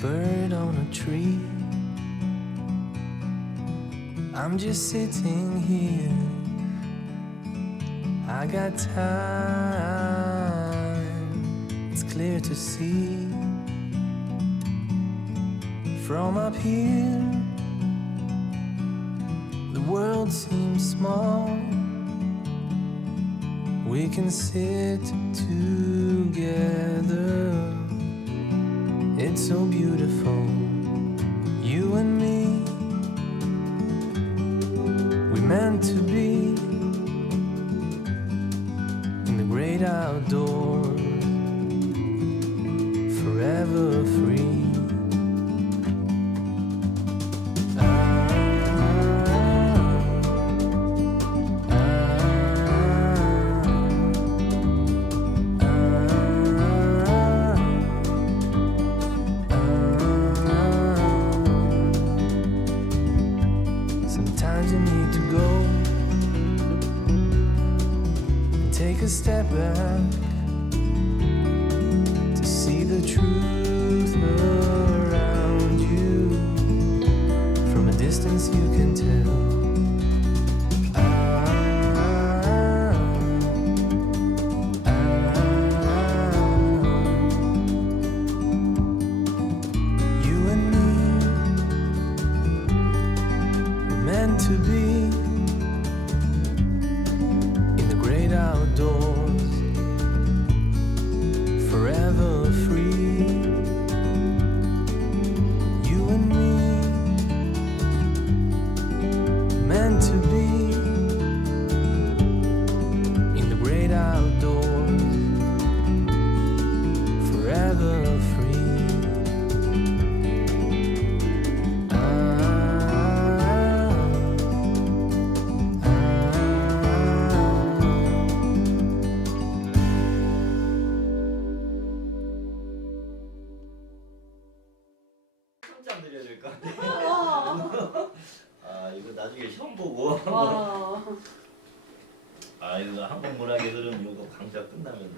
bird on a tree. I'm just sitting here. I got time. It's clear to see. From up here, the world seems small. We can sit together. It's so beautiful, you and me. We meant to be in the great outdoors, forever free. Sometimes you need to go and take a step back to see the truth around you. From a distance you can tell. You and me were meant to be in the great outdoors, forever free. You and me meant to be in the great outdoors, forever free. 깜짝 드려야 될 것 같아. 와. 아 이거 나중에 시험 보고. 와. 아 이거 한국문학예술은 이거 강좌 끝나면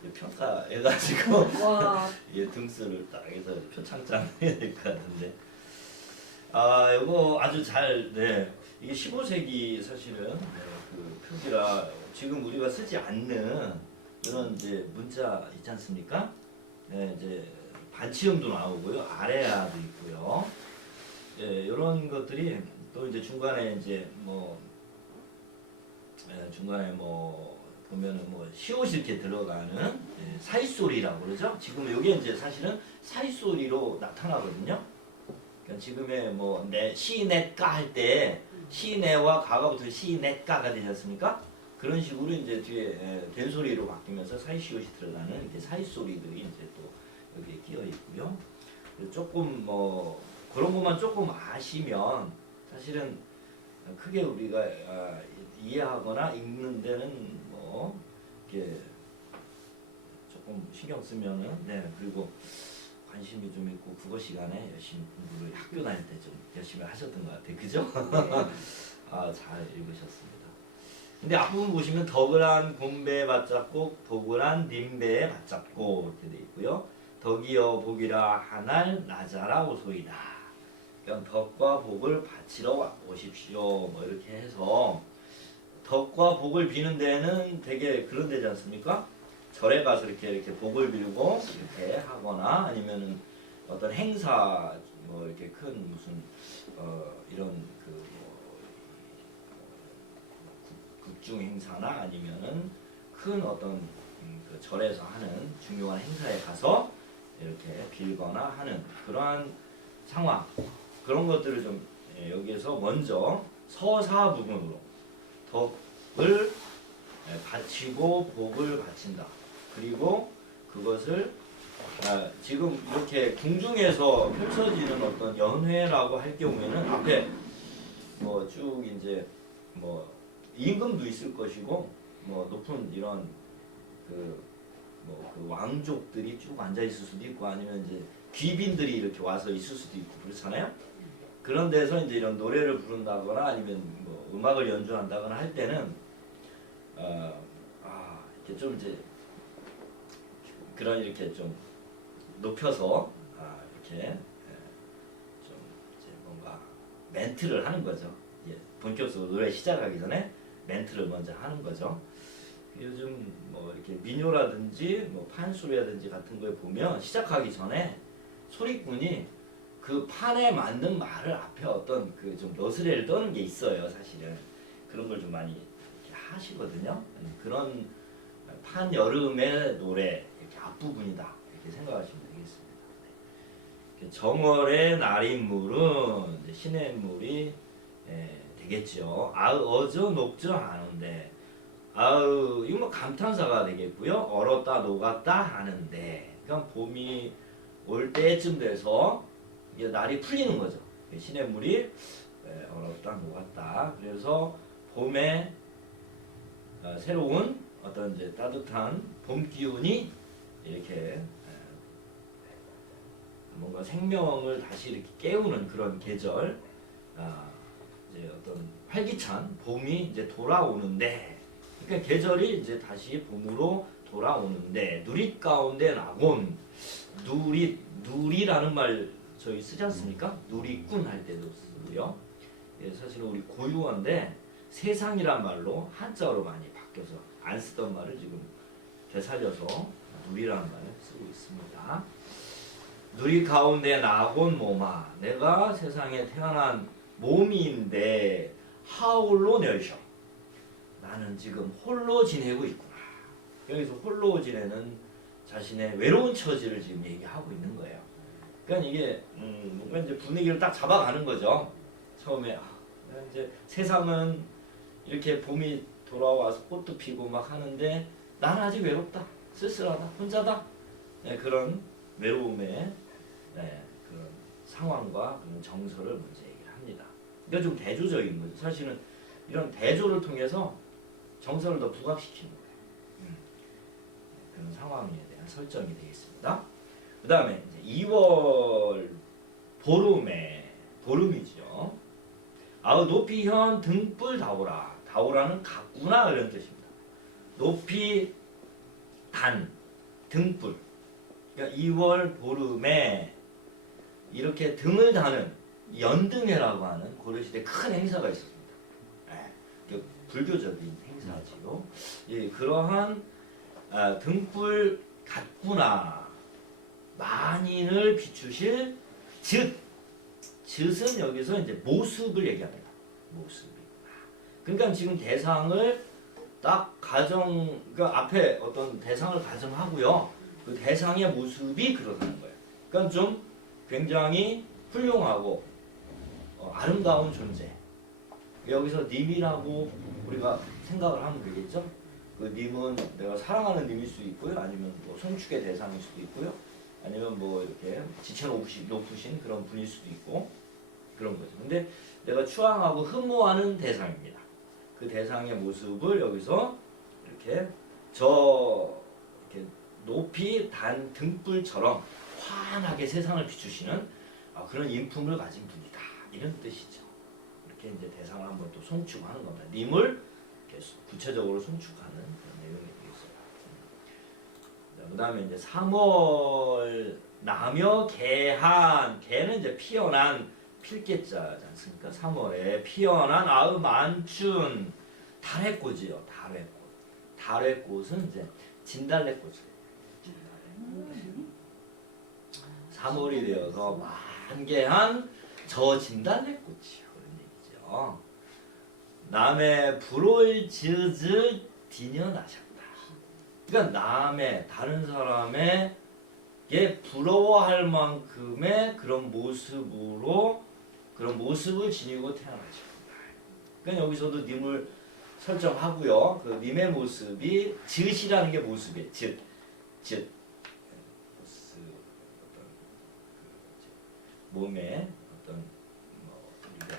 이제 평가해가지고 와. 이게 등수를 딱 해서 표창장 해야 될 것 같은데. 아 이거 아주 잘 네. 이게 15세기 사실은 네, 그 표기라 지금 우리가 쓰지 않는 이런 이제 문자 있지 않습니까? 네 이제 반치음도 나오고요, 아래아도 있고요. 예, 이런 것들이 또 이제 중간에 이제 뭐 중간에 뭐 보면은 뭐 시옷이 이렇게 들어가는 예, 사이소리라고 그러죠. 지금 이게 이제 사실은 사이소리로 나타나거든요. 그러니까 지금의 뭐 내 시내가 할 때 시내와 가가 붙어 시내가가 되지 않습니까? 그런 식으로 이제 뒤에 된소리로 바뀌면서 사이시옷이 들어가는 이렇게 사이소리들이 이제 또 여기에 끼어 있고요. 조금 뭐 그런 것만 조금 아시면 사실은 크게 우리가 이해하거나 읽는 데는 뭐 이렇게 조금 신경 쓰면은 네 그리고 관심이 좀 있고 국어 시간에 열심히 공부를 학교 다닐 때 좀 열심히 하셨던 것 같아요. 그죠? 아 잘 읽으셨습니다. 근데 앞부분 보시면 덕을한 곰배 맞잡고 복을한 님배에 맞잡고 이렇게 돼 있고요. 덕이여 복이라 하날 나자라 오소이다. 그러니까 덕과 복을 바치러 오십시오. 뭐 이렇게 해서 덕과 복을 비는 데는 되게 그런 데지 않습니까? 절에 가서 이렇게 복을 빌고 이렇게 하거나 아니면은 어떤 행사 뭐 이렇게 큰 무슨 이런 그 국중 행사나 아니면은 큰 어떤 그 절에서 하는 중요한 행사에 가서 이렇게 빌거나 하는 그러한 상황 그런 것들을 좀 여기에서 먼저 서사 부분으로 덕을 바치고 복을 바친다. 그리고 그것을 지금 이렇게 궁중에서 펼쳐지는 어떤 연회라고 할 경우에는 앞에 뭐 쭉 이제 뭐 임금도 있을 것이고 뭐 높은 이런 그 왕족들이 쭉 앉아 있을 수도 있고 아니면 이제 귀빈들이 이렇게 와서 있을 수도 있고 그렇잖아요. 그런 데서 이제 이런 노래를 부른다거나 아니면 뭐 음악을 연주한다거나 할 때는 이렇게 좀 이제 그런 이렇게 좀 높여서 이렇게 좀 이제 뭔가 멘트를 하는 거죠. 본격적으로 노래 시작하기 전에 멘트를 먼저 하는 거죠. 요즘 뭐 이렇게 민요라든지 뭐 판소리라든지 같은 거에 보면 시작하기 전에 소리꾼이 그 판에 맞는 말을 앞에 어떤 그 좀 너스레를 떠는 게 있어요. 사실은 그런 걸 좀 많이 이렇게 하시거든요. 그런 판 여름의 노래 이렇게 앞부분이다 이렇게 생각하시면 되겠습니다. 정월의 날인물은 이제 시냇물이 되겠죠. 어저 녹저 하는데 이거 뭐 감탄사가 되겠고요. 얼었다 녹았다 하는데 그러니까 봄이 올 때쯤 돼서 이게 날이 풀리는 거죠. 시냇물이 얼었다 녹았다. 그래서 봄에 새로운 어떤 이제 따뜻한 봄 기운이 이렇게 뭔가 생명을 다시 이렇게 깨우는 그런 계절, 이제 어떤 활기찬 봄이 이제 돌아오는데, 그러니까 계절이 이제 다시 봄으로 돌아오는데 누릿 가운데 나곤 누리라는 말 저희 쓰지 않습니까? 누리꾼 할 때도 쓰고요. 사실은 우리 고유어인데 세상이란 말로 한자어로 많이 바뀌어서 안 쓰던 말을 지금 되살려서 누리라는 말을 쓰고 있습니다. 누리 가운데 나곤 몸아, 내가 세상에 태어난 몸인데 하울로 널셔, 나는 지금 홀로 지내고 있구나. 여기서 홀로 지내는 자신의 외로운 처지를 지금 얘기하고 있는 거예요. 그러니까 이게 뭔가 이제 분위기를 딱 잡아가는 거죠. 처음에 이제 세상은 이렇게 봄이 돌아와서 꽃도 피고 막 하는데 나는 아직 외롭다, 쓸쓸하다, 혼자다. 그런 외로움의 그런 상황과 그런 정서를 먼저 얘기를 합니다. 그러니까 좀 대조적인 거죠. 사실은 이런 대조를 통해서 정서를 더 부각시키는 거예요. 그런 상황에 대한 설정이 되겠습니다. 그 다음에 2월 보름이죠. 높이 현 등불 다오라. 다오라는 같구나 이런 뜻입니다. 높이 단 등불. 그러니까 2월 보름에 이렇게 등을 다는 연등회라고 하는 고려시대 큰 행사가 있었습니다. 불교적인 행사지요. 그러한 등불 같구나 만인을 비추실 쯧은 여기서 이제 모습을 얘기합니다. 모습이. 그러니까 지금 대상을 딱 그러니까 앞에 어떤 대상을 가정하고요. 그 대상의 모습이 그러다는 거예요. 그러니까 좀 굉장히 훌륭하고 아름다운 존재. 여기서 님이라고 우리가 생각을 하면 되겠죠. 그 님은 내가 사랑하는 님일 수도 있고요. 아니면 뭐 송축의 대상일 수도 있고요. 아니면 뭐 이렇게 지체 높으신 그런 분일 수도 있고 그런 거죠. 근데 내가 추앙하고 흠모하는 대상입니다. 그 대상의 모습을 여기서 이렇게 이렇게 높이 단 등불처럼 환하게 세상을 비추시는 그런 인품을 가진 분이다. 이런 뜻이죠. 이렇게 이제 대상을 한번 또 송축하는 겁니다. 님을 이렇게 구체적으로 송축하는 그런 내용이 되겠어요. 그 다음에 이제 3월 나며 개한, 개는 이제 피어난 필개자지 않습니까? 3월에 피어난 만춘 달래꽃이요. 달래꽃. 달래꽃은 이제 진달래꽃이에요. 3월이 되어서 만개한 저 진달래꽃이요. 그런 얘기죠. 남의 불을 지을 디녀나셨다. 그러니까 남의 다른 사람의 부러워할 만큼의 그런 모습을 지니고 태어나셨다. 그러니까 여기서도 님을 설정하고요. 그 님의 모습이 쯧이라는 게 모습이에요. 쯧. 몸의 어떤 우리가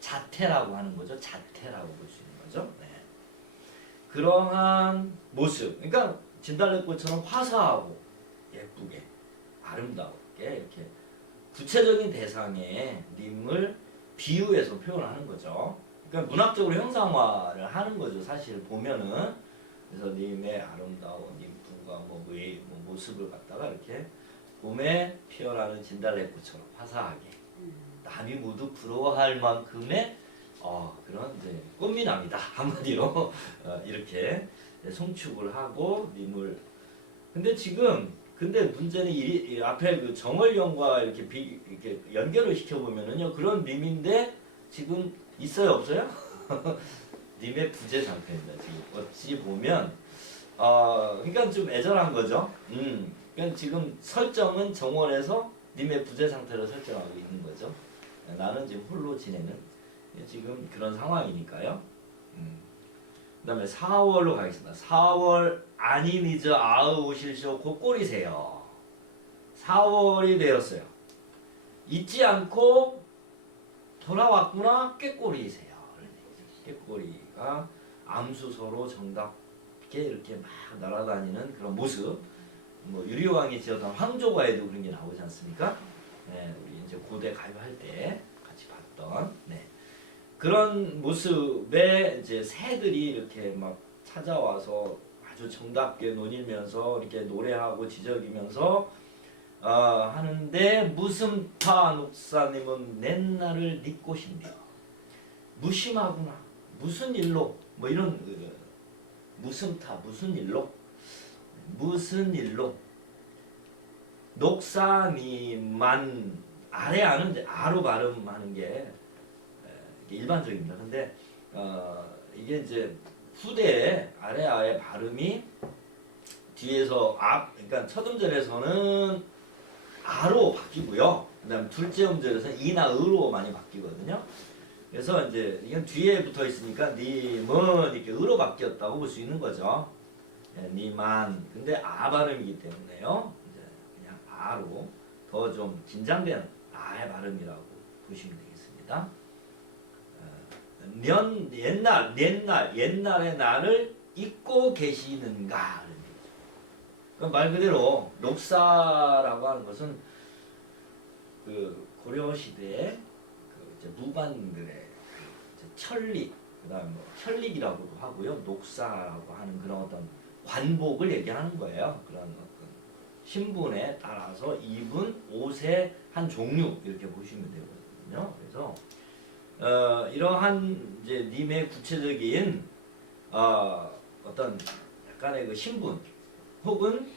자태라고 하는 거죠. 자태라고 볼 수 있는 거죠. 그러한 모습. 그러니까 진달래꽃처럼 화사하고 예쁘게 아름답게 이렇게 구체적인 대상의 님을 비유해서 표현하는 거죠. 그러니까 문학적으로 형상화를 하는 거죠. 사실 보면은 그래서 님의 아름다운 인품과 모습을 갖다가 이렇게 봄에 피어나는 진달래꽃처럼 화사하게 남이 모두 부러워할 만큼의 그런 이제 꽃미남이다 한마디로 이렇게 송축을 하고 님을 근데 문제는 이 앞에 그 정월령과 이렇게 연결을 시켜 보면은요 그런 님인데 지금 있어요 없어요? 님의 부재 상태입니다 지금 어찌 보면 그러니까 좀 애절한 거죠. 그러니까 지금 설정은 정월에서 님의 부재 상태로 설정하고 있는 거죠. 나는 지금 홀로 지내는 지금 그런 상황이니까요. 그다음에 4월로 가겠습니다. 4월 아니미저 아으오실쇼 곧꼬리세요. 4월이 되었어요. 잊지 않고 돌아왔구나 꾀꼬리세요. 꾀꼬리가 암수서로 정답게 이렇게 막 날아다니는 그런 모습. 뭐 유리왕이 지었던 황조가에도 그런 게 나오지 않습니까? 네, 우리 이제 고대 가요할 때 같이 봤던 그런 모습에 이제 새들이 이렇게 막 찾아와서 아주 정답게 논이면서 이렇게 노래하고 지저귀면서 하는데 무심타 녹사님은 낸날을 잊고신디요. 무심하구나. 무슨 일로? 뭐 이런 무심타 무슨 일로? 무슨 일로? 녹사님만 아래 아는데 아로 발음하는 게 일반적입니다. 근데 이게 이제 후대에 아래아의 발음이 뒤에서 그러니까 첫 음절에서는 아로 바뀌고요. 그다음 둘째 음절에서는 이나 으로 많이 바뀌거든요. 그래서 이제 이건 뒤에 붙어 있으니까 님은 이렇게 으로 바뀌었다고 볼 수 있는 거죠. 니만. 근데 아 발음이기 때문에요. 이제 그냥 아로 더 좀 긴장된 아의 발음이라고 보시면 되겠습니다. 옛날의 나를 잊고 계시는가? 그러니까 말 그대로 녹사라고 하는 것은 그 고려 시대에 그 이제 무관들의 그 천리, 그다음 뭐 천릭이라고도 하고요, 녹사라고 하는 그런 어떤 관복을 얘기하는 거예요. 그런 어떤 신분에 따라서 입은 옷의 한 종류 이렇게 보시면 되거든요. 그래서 이러한 이제 님의 구체적인 어떤 약간의 그 신분 혹은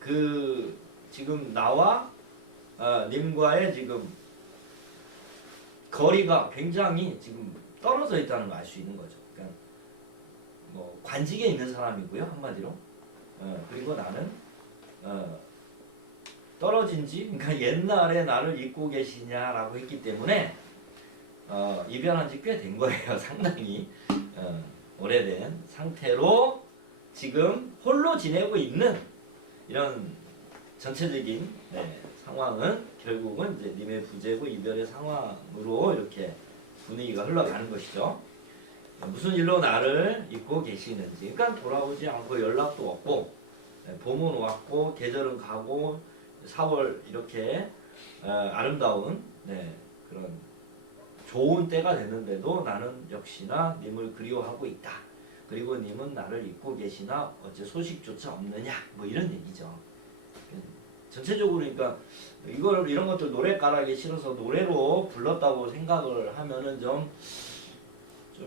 그 지금 나와 님과의 지금 거리가 굉장히 지금 떨어져 있다는 걸 알 수 있는 거죠. 그러니까 뭐 관직에 있는 사람이고요 한마디로. 그리고 나는 떨어진지 그러니까 옛날에 나를 잊고 계시냐라고 했기 때문에 이별한 지 꽤 된 거예요. 상당히 오래된 상태로 지금 홀로 지내고 있는 이런 전체적인 상황은 결국은 이제 님의 부재고 이별의 상황으로 이렇게 분위기가 흘러가는 것이죠. 무슨 일로 나를 잊고 계시는지. 그러니까 돌아오지 않고 연락도 없고 봄은 왔고 계절은 가고 4월 이렇게 아름다운 그런 좋은 때가 됐는데도 나는 역시나 님을 그리워하고 있다. 그리고 님은 나를 잊고 계시나 어째 소식조차 없느냐. 뭐 이런 얘기죠. 전체적으로 그러니까 이런 것들 노래가락에 실어서 노래로 불렀다고 생각을 하면은 좀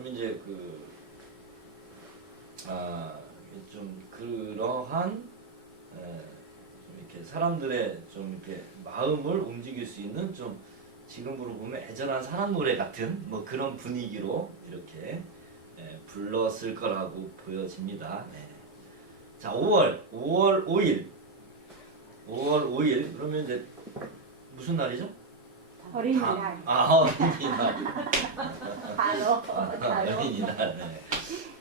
이제 좀 그러한 좀 이렇게 사람들의 좀 이렇게 마음을 움직일 수 있는 좀 지금으로 보면 애절한 사랑 노래 같은 뭐 그런 분위기로 이렇게 불렀을 거라고 보여집니다. 자, 5월 5일 그러면 이제 무슨 날이죠? 어린이날. 어린이날. 바로 어린이날.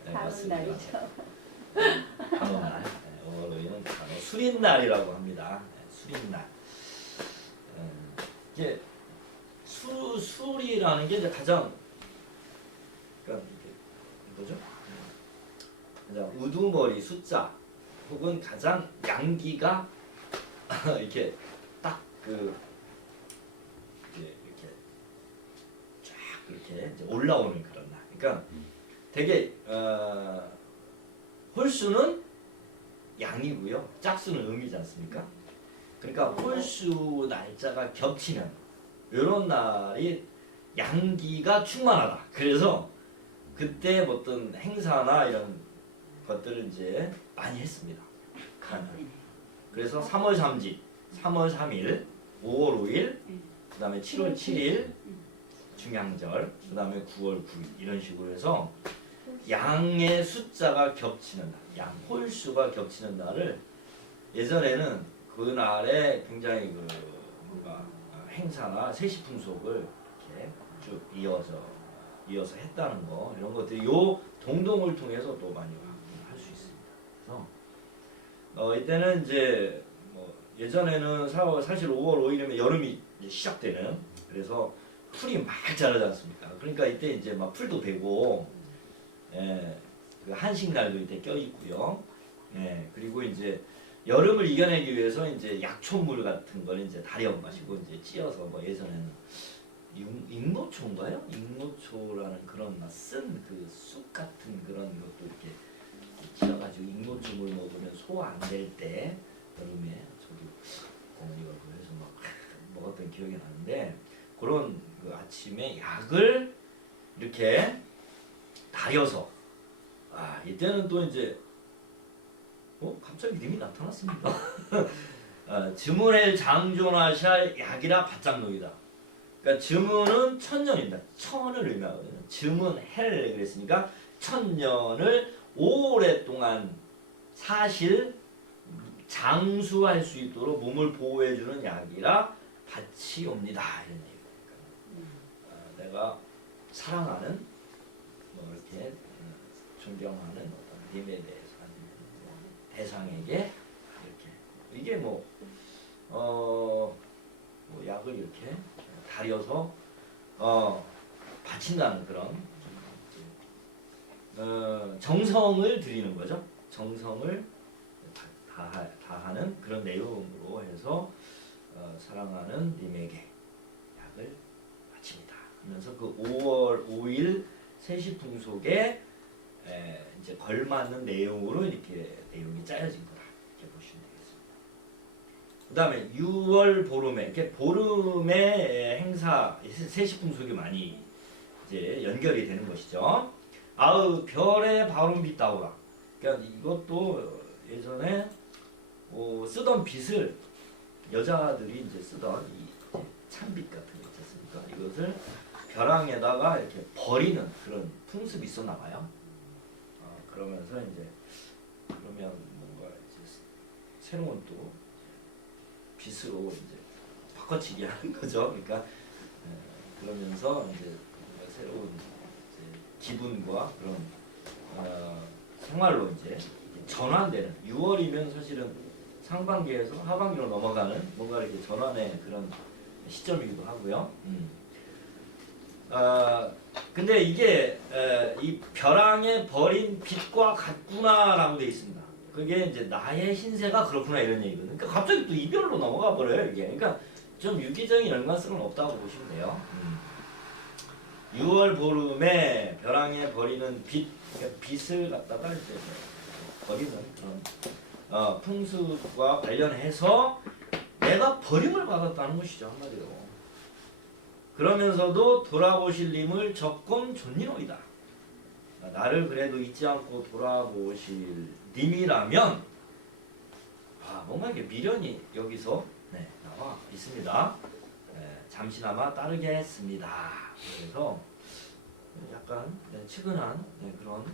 다음 맞습니다. 날이죠. 단오날. 5월 5일은 단오 수린날이라고 합니다. 수린날. 이게 술이라는 게 이제 가장 그러니까 뭐죠? 가장 우두머리 숫자 혹은 가장 양기가 이렇게 딱 이렇게 쫙 이렇게 이제 올라오는 그런 날. 그러니까 되게 홀수는 양이고요, 짝수는 음이지 않습니까? 그러니까 홀수 날짜가 겹치는 이런 날이 양기가 충만하다. 그래서 그때 어떤 행사나 이런 것들을 이제 많이 했습니다. 그래서 3월 3지, 3월 3일, 5월 5일, 그 다음에 7월 7일 중양절, 그 다음에 9월 9일 이런 식으로 해서 양의 숫자가 겹치는 날, 양 홀수가 겹치는 날을 예전에는 그 날에 굉장히 그 뭔가 행사나 세시풍속을 이렇게 쭉 이어서 했다는 거 이런 것들이 요 동동을 통해서 또 많이 할 수 있습니다. 그래서 이때는 이제 뭐 예전에는 사실 5월 5일이면 여름이 이제 시작되는 그래서 풀이 막 자라지 않습니까? 그러니까 이때 이제 막 풀도 베고 그 한식날도 이때 껴 있고요. 그리고 이제 여름을 이겨내기 위해서 이제 약초물 같은 걸 이제 다려 마시고 이제 찧어서 뭐 예전에는 익노초인가요? 익노초라는 그런 쓴 그 쑥 같은 그런 것도 이렇게 찧어가지고 익노초물 먹으면 소화 안 될 때 여름에 저도 어머니가 그래서 막 먹었던 기억이 나는데 그런 그 아침에 약을 이렇게 달여서 이때는 또 이제 갑자기 님이 나타났습니다. 즈문헬 장존하샬 약이라 바짝노이다. 그러니까 즈문은 천년입니다. 천을 의미하거든요. 즈문헬 그랬으니까 천년을 오랫동안 사실 장수할 수 있도록 몸을 보호해주는 약이라 밭이 옵니다. 이런 얘기입니다. 내가 사랑하는 뭐 이렇게 존경하는 어떤 님에 대해서 대상에게 이렇게 이게 뭐 약을 이렇게 다려서 바친다는 그런 정성을 드리는 거죠. 정성을 다하는 그런 내용으로 해서 사랑하는 님에게 약을 바칩니다. 하면서 그 5월 5일 세시풍속에 이제 걸맞는 내용으로 이렇게 내용이 짜여진 거다 이렇게 보시면 되겠습니다. 그 다음에 6월 보름에 이렇게 보름의 행사 세시풍속이 많이 이제 연결이 되는 것이죠. 아우 별의 바름 빛다오라. 그러니까 이것도 예전에 쓰던 빛을 여자들이 이제 쓰던 이 찬빛 같은 거 있지 않습니까? 이것을 벼랑에다가 이렇게 버리는 그런 풍습이 있었나 봐요. 그러면서 이제 그러면 뭔가 이제 새로운 또 빛으로 이제 바꿔치기 하는 거죠. 그러니까 그러면서 이제 새로운 이제 기분과 그런 생활로 이제 전환되는 6월이면 사실은 상반기에서 하반기로 넘어가는 뭔가 이렇게 전환의 그런 시점이기도 하고요. 근데 이게 이 벼랑에 버린 빛과 같구나라고 돼 있습니다. 그게 이제 나의 신세가 그렇구나 이런 얘기거든요. 그러니까 갑자기 또 이별로 넘어가 버려요 이게. 그러니까 좀 유기적인 연관성은 없다고 보시면 돼요. 6월 보름에 벼랑에 버리는 빛, 그러니까 빛을 갖다가 이제 버리는 그런 풍습과 관련해서 내가 버림을 받았다는 것이죠 한마디로. 그러면서도 돌아보실 님을 적금 존니노이다. 나를 그래도 잊지 않고 돌아보실 님이라면 뭔가 이게 미련이 여기서 나와 있습니다. 잠시나마 따르겠습니다. 그래서 약간 측은한 그런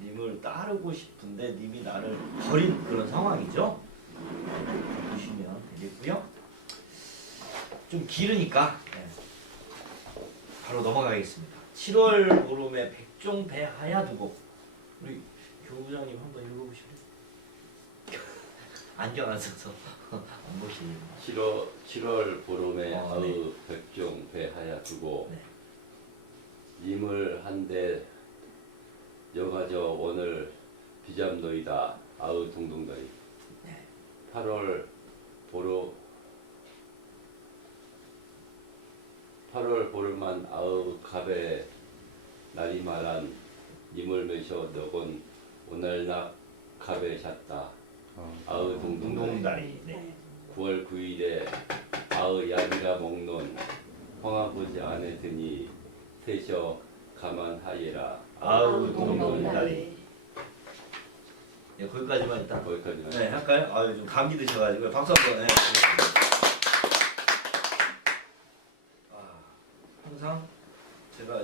님을 따르고 싶은데 님이 나를 버린 그런 상황이죠. 보시면 되겠고요. 좀 길으니까 바로 넘어가겠습니다. 7월 보름에 백종 배하야 두고 우리 교부장님 한번 읽어보실래요? 안경 안 써서 안 보시네요. 7월 보름에 아의 네. 백종 배하야 두고 네. 임을 한데 여가저 오늘 비잡노이다 아의 동동더이. 네. 8월 보름만 아의 갑에 날이 말한 임을 매셔 너곤 오늘나 갑에 잤다. 아의 동동다리. 동동다리. 네. 9월 9일에 아의 약이라 먹는 황아버지 안에 드니 태셔 가만하예라. 아우 동동다리. 네, 거기까지만 일단. 거기까지만. 네, 할까요? 아유, 좀 감기 드셔가지고 박수 한번. 네. 항상 제가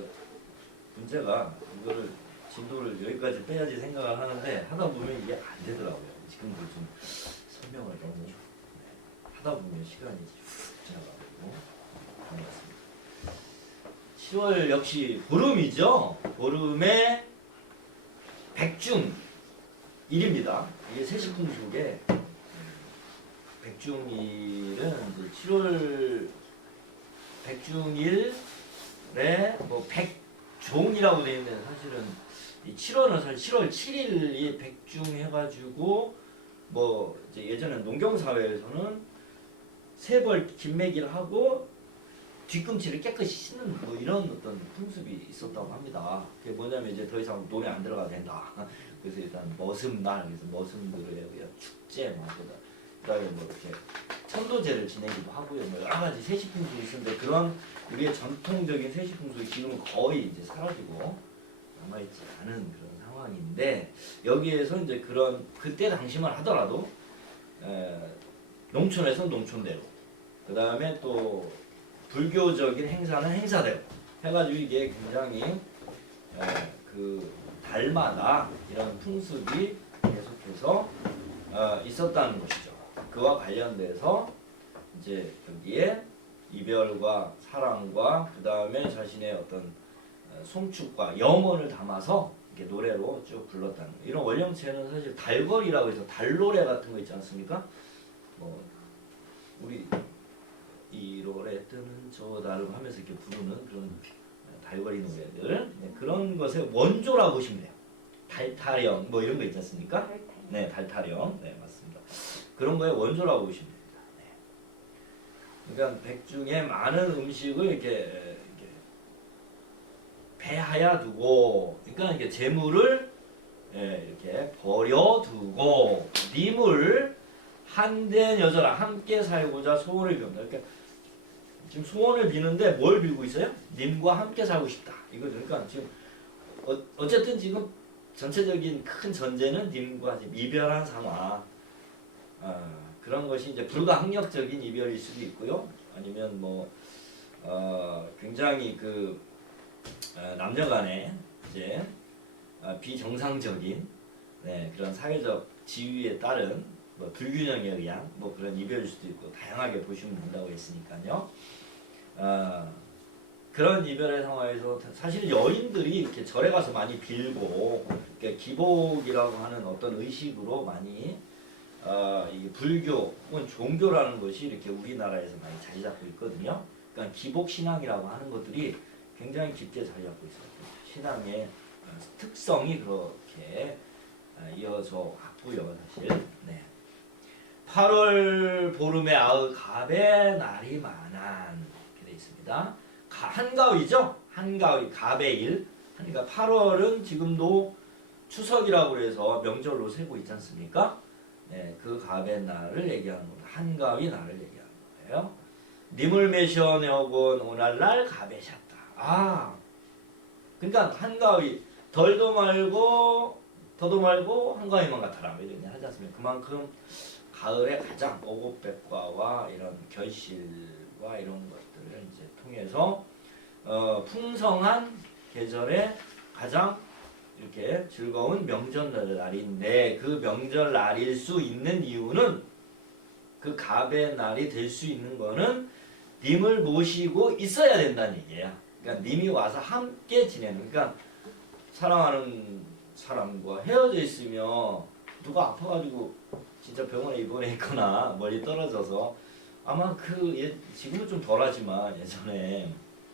문제가 이거를 진도를 여기까지 빼야지 생각을 하는데 하다 보면 이게 안 되더라고요. 지금도 좀 설명을 너무 하다 보면 시간이 훅 지나가고 그런 것 같습니다. 10월 역시 보름이죠. 보름의 백중일입니다. 이게 세시풍속에 백중일은 이제 7월 백중일에 뭐 백종이라고 되어 있는데 사실은 이 7월은 사실 7월 7일이 백중 해가지고 뭐 이제 예전에 농경사회에서는 세벌 김매기를 하고 뒤꿈치를 깨끗이 씻는 뭐 이런 어떤 풍습이 있었다고 합니다. 그게 뭐냐면 이제 더 이상 논에 안 들어가도 된다. 그래서 일단 머슴날, 그래서 머슴들을 위한 축제 뭐 하거든. 그다음에 뭐 이렇게 천도제를 지내기도 하고요. 뭐 여러 가지 세시풍俗이 있는데 그런 우리의 전통적인 세시풍俗지금은 거의 이제 사라지고 남아있지 않은 그런 상황인데 여기에서 이제 그런 그때 당시만 하더라도 농촌에서 농촌대로 그 다음에 또 불교적인 행사는 행사대로 해가지고 이게 굉장히 그 달마다 이런 풍습이 계속해서 있었다는 것이죠. 그와 관련돼서 이제 여기에 이별과 사랑과 그 다음에 자신의 어떤 송축과 염원을 담아서 이렇게 노래로 쭉 불렀다는 거예요. 이런 원령체는 사실 달거리라고 해서 달노래 같은 거 있지 않습니까? 뭐 우리 이 노래 뜨는 저 달을 하면서 이렇게 부르는 그런 달거리 노래들 그런 것의 원조라고 보시면 돼요. 달타령 뭐 이런 거 있지 않습니까? 네, 달타령. 네, 맞습니다. 그런 거의 원조라고 보시면 됩니다. 네. 그러니까 백중에 많은 음식을 이렇게 배하야 두고, 그러니까 이렇게 재물을 이렇게 버려두고 님을 한된 여자랑 함께 살고자 소원을 빕니다. 그러니까 지금 소원을 비는데 뭘 빌고 있어요? 님과 함께 살고 싶다. 이거 그러니까 지금 어쨌든 지금 전체적인 큰 전제는 님과 지금 이별한 상황. 그런 것이 이제 불가항력적인 이별일 수도 있고요. 아니면 뭐 굉장히 그 남녀간에 이제 비정상적인 그런 사회적 지위에 따른 뭐 불균형에 의한 뭐 그런 이별일 수도 있고 다양하게 보시면 된다고 했으니까요. 그런 이별의 상황에서 사실 여인들이 이렇게 절에 가서 많이 빌고 이렇게 기복이라고 하는 어떤 의식으로 많이 이 불교 혹은 종교라는 것이 이렇게 우리나라에서 많이 자리 잡고 있거든요. 그러니까 기복 신앙이라고 하는 것들이 굉장히 깊게 자리 잡고 있어요. 신앙의 특성이 그렇게 이어져 왔고요, 사실. 네. 8월 보름에 아의 갑의 날이 만한 이렇게 되어 있습니다. 한가위죠? 한가위, 갑의 일. 그러니까 8월은 지금도 추석이라고 해서 명절로 세고 있지 않습니까? 네, 그 갑의 날을 얘기하는 겁니다. 한가위 날을 얘기하는 거예요. 님을 매셔내어곤 오날날 갑에셨다. 그러니까 한가위 덜도 말고 더도 말고 한가위만 같아라 이런 하지 않습니까? 그만큼 가을에 가장 오곡백과와 이런 결실과 이런 것들을 이제 통해서 풍성한 계절에 가장 이렇게 즐거운 명절 날인데 그 명절 날일 수 있는 이유는 그 갑의 날이 될 수 있는 거는 님을 모시고 있어야 된다는 얘기예요. 그러니까 님이 와서 함께 지내는. 그러니까 사랑하는 사람과 헤어져 있으면 누가 아파가지고 진짜 병원에 입원해 있거나 멀리 떨어져서 아마 지금은 좀 덜하지만 예전에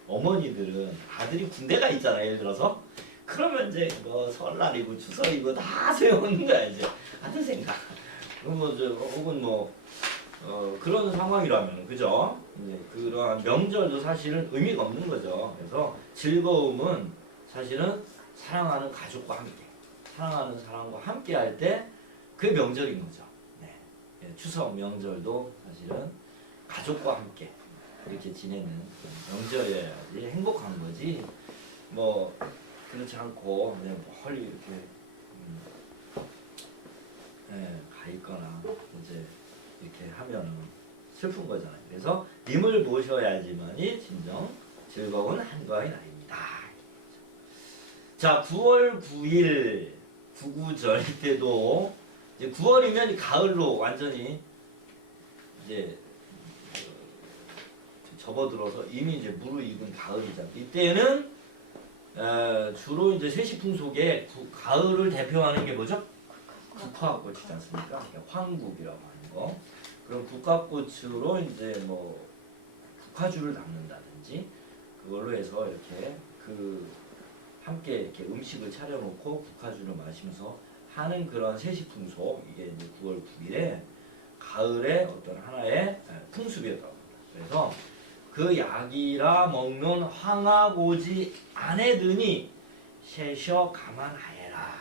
어머니들은 아들이 군대가 있잖아요. 예를 들어서 그러면 이제 뭐 설날이고 추석이고 다 소용없는 거야 이제 아들 생각. 혹은 뭐 그런 상황이라면 그죠? 이제 그러한 명절도 사실은 의미가 없는 거죠. 그래서 즐거움은 사실은 사랑하는 가족과 함께, 사랑하는 사람과 함께 할 때 그게 명절인 거죠. 추석 명절도 사실은 가족과 함께 이렇게 지내는 명절이어야지 행복한 거지. 뭐 그렇지 않고 그냥 멀리 이렇게 가 있거나 이제 이렇게 하면 슬픈 거잖아요. 그래서 님을 모셔야지만이 진정 즐거운 한가위 날입니다. 자, 9월 9일 구구절 때도 이제 9월이면 가을로 완전히 이제 접어들어서 이미 이제 무르익은 가을이잖아요. 이때는 주로 이제 세시풍속에 가을을 대표하는 게 뭐죠? 국화꽃이지 않습니까? 황국이라고 하는 거. 그럼 국화꽃으로 이제 뭐 국화주를 담는다든지 그걸로 해서 이렇게 함께 이렇게 음식을 차려놓고 국화주를 마시면서 하는 그런 세시풍속, 이게 이제 9월 9일에 가을의 어떤 하나의 풍습이었다고 합니다. 그래서 그 약이라 먹는 황하고지 아내드니 셰셔 감안하여라.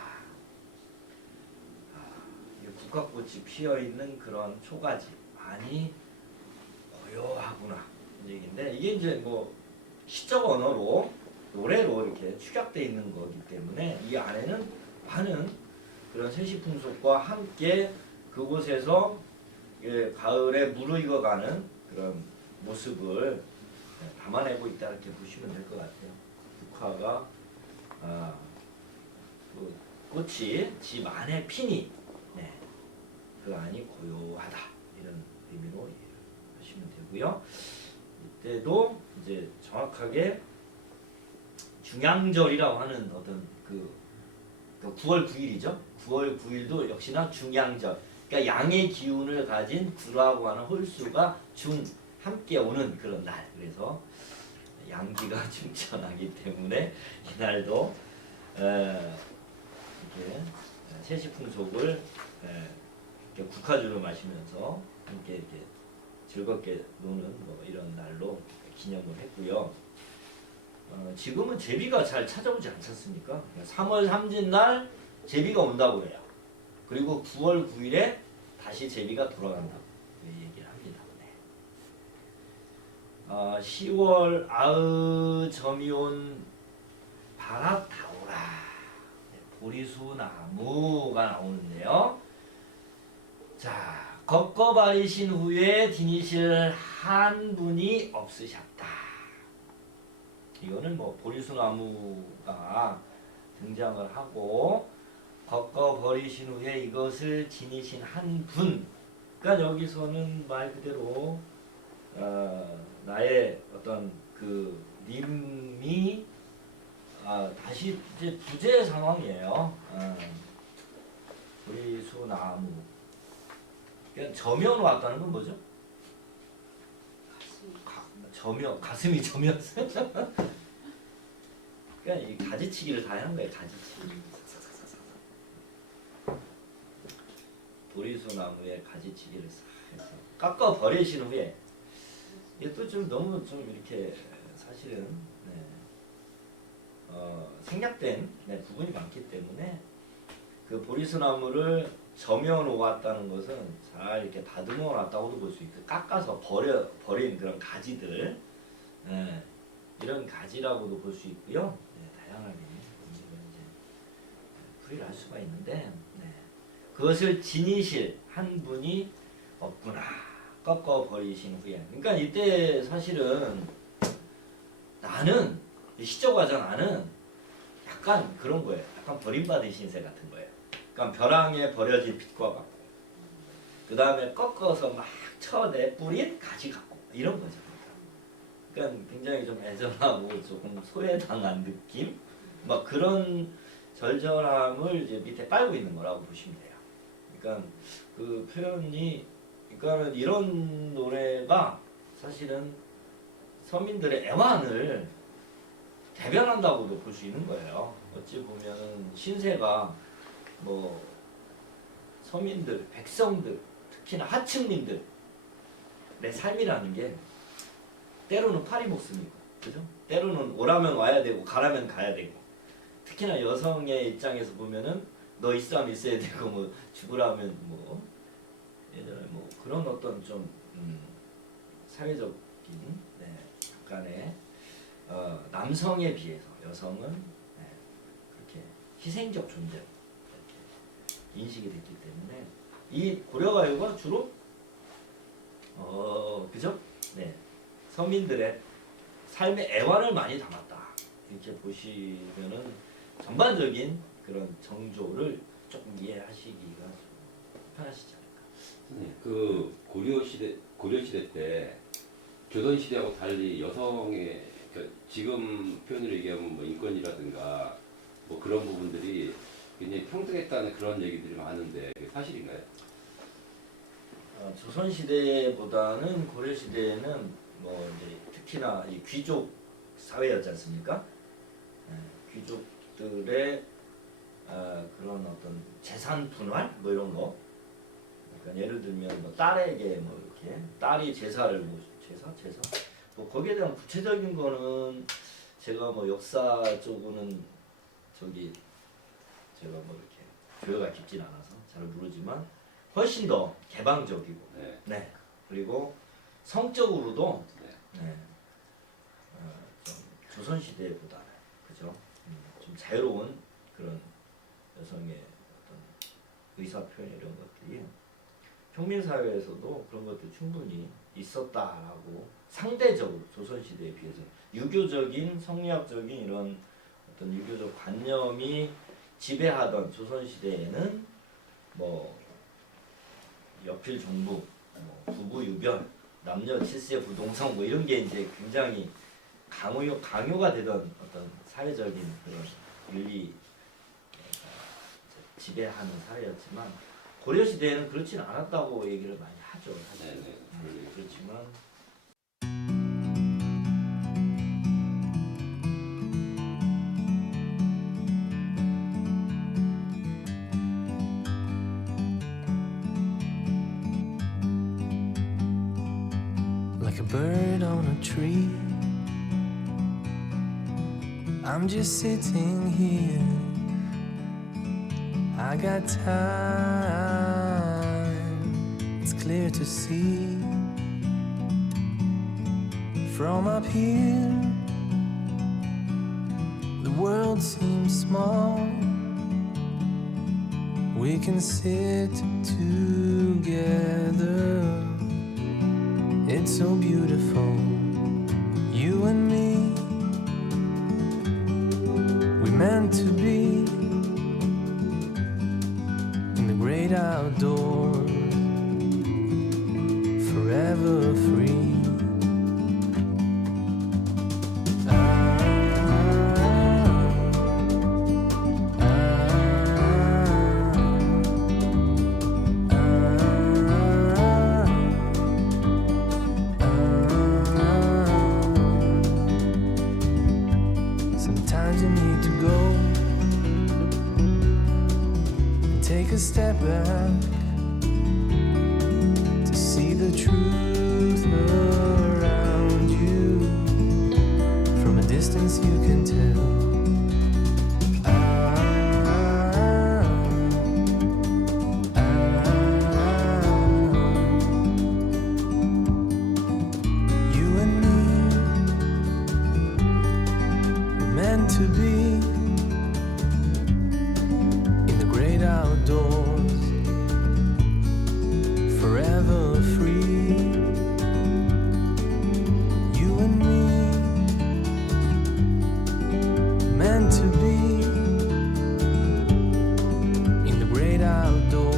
국화꽃이 피어있는 그런 초가지 많이 고요하구나 얘기인데, 이게 이제 뭐 시적 언어로 노래로 이렇게 축약되어 있는 거기 때문에 이 안에는 많은 그런 세시풍속과 함께 그곳에서 가을에 무르익어가는 그런 모습을 담아내고 있다 이렇게 보시면 될 것 같아요. 국화가 그 꽃이 집 안에 피니 그 안이 고요하다 이런 의미로 하시면 되고요. 이때도 이제 정확하게 중양절이라고 하는 어떤 그 9월 9일이죠. 9월 9일도 역시나 중양절. 그러니까 양의 기운을 가진 구라고 하는 홀수가 함께 오는 그런 날. 그래서 양기가 충천하기 때문에 이날도 이렇게 세시풍속을 이렇게 국화주를 마시면서 함께 이렇게 즐겁게 노는 뭐 이런 날로 기념을 했고요. 지금은 제비가 잘 찾아오지 않지 않습니까? 3월 3진날 제비가 온다고 해요. 그리고 9월 9일에 다시 제비가 돌아간다고 얘기를 합니다. 10월 아으점이온 바라타오라 보리수나무가 나오는데요. 자, 걷거바리신 후에 디니실 한 분이 없으셨다. 이거는 뭐 보리수나무가 등장을 하고 걷거버리신 후에 이것을 지니신 한 분. 그러니까 여기서는 말 그대로 나의 어떤 그 님이 다시 이제 부재 상황이에요. 보리수나무. 그러니까 저면 왔다는 건 뭐죠? 가슴이 저면어요. 그러니까 이 가지치기를 다 하는 거예요. 가지치기. 보리수나무에 가지치기를 싹 해서 깎아 버리신 후에, 이게 또 좀 너무 좀 이렇게 사실은 생략된 부분이 많기 때문에 그 보리수나무를 점여 놓았다는 것은 잘 이렇게 다듬어 놨다고도 볼 수 있고, 깎아서 버린 그런 가지들, 이런 가지라고도 볼 수 있고요. 다양하게 이제 풀이를 할 수가 있는데, 그것을 지니실 한 분이 없구나. 꺾어 버리신 후에. 그러니까 이때 사실은 나는 시적 화자 나는 약간 그런 거예요. 약간 버림받은 신세 같은 거예요. 그러니까 벼랑에 버려진 빛과 같고, 그 다음에 꺾어서 막 쳐내뿌린 가지 같고, 이런 거죠. 그러니까 굉장히 좀 애절하고 조금 소외당한 느낌, 막 그런 절절함을 이제 밑에 빨고 있는 거라고 보시면 돼요. 그러니까 그 표현이, 그러니까는 이런 노래가 사실은 서민들의 애환을 대변한다고도 볼 수 있는 거예요. 어찌 보면 신세가 뭐 서민들, 백성들, 특히나 하층민들의 삶이라는 게 때로는 파리목숨이고, 그죠? 때로는 오라면 와야 되고 가라면 가야 되고, 특히나 여성의 입장에서 보면은 너 있으면 있어야 되고, 뭐 죽으라면 뭐 예전에 뭐 그런 어떤 좀 사회적인 약간의 남성에 비해서 여성은 그렇게 희생적 존재 이렇게 인식이 됐기 때문에 이 고려가요가 주로 그죠? 네, 서민들의 삶의 애환을 많이 담았다. 이렇게 보시면은 전반적인 그런 정조를 조금 이해하시기가 좀 편하시지 않을까. 네, 그 고려 시대 때 조선 시대하고 달리 여성의 그러니까 지금 표현으로 얘기하면 뭐 인권이라든가 뭐 그런 부분들이 굉장히 평등했다는 그런 얘기들이 많은데 그게 사실인가요? 조선 시대보다는 고려 시대에는 뭐 이제 특히나 이 귀족 사회였지 않습니까? 귀족들의 그런 어떤 재산 분할 뭐 이런 거. 그러니까 예를 들면 뭐 딸에게 뭐 이렇게 딸이 제사를 뭐 제사 뭐 거기에 대한 구체적인 거는 제가 뭐 역사 쪽으로는 저기 제가 뭐 이렇게 교회가 깊진 않아서 잘 모르지만 훨씬 더 개방적이고 네. 그리고 성적으로도 좀 조선 시대보다는 그죠? 좀 자유로운 그런 여성의 어떤 의사 표현 이런 것들이 평민 사회에서도 그런 것들이 충분히 있었다라고 상대적으로 조선 시대에 비해서 유교적인 성리학적인 이런 어떤 유교적 관념이 지배하던 조선 시대에는 뭐 여필 종부, 뭐 부부 유별, 남녀 칠세 부동성 뭐 이런 게 이제 굉장히 강요가 되던 어떤 사회적인 그런 윤리 지배하는 사회였지만 고려 시대에는 그렇지는 않았다고 얘기를 많이 하죠. 사실. 그렇지만 like a bird on a tree. I'm just sitting here. I got time. It's clear to see from up here. The world seems small. We can sit together. It's so beautiful, you and me. We meant to be in the great outdoors, forever free. Sometimes you need to go and take a step back to see the truth around you. From a distance you can tell. You and me meant to be in the great outdoors, forever free. You and me meant to be in the great outdoors.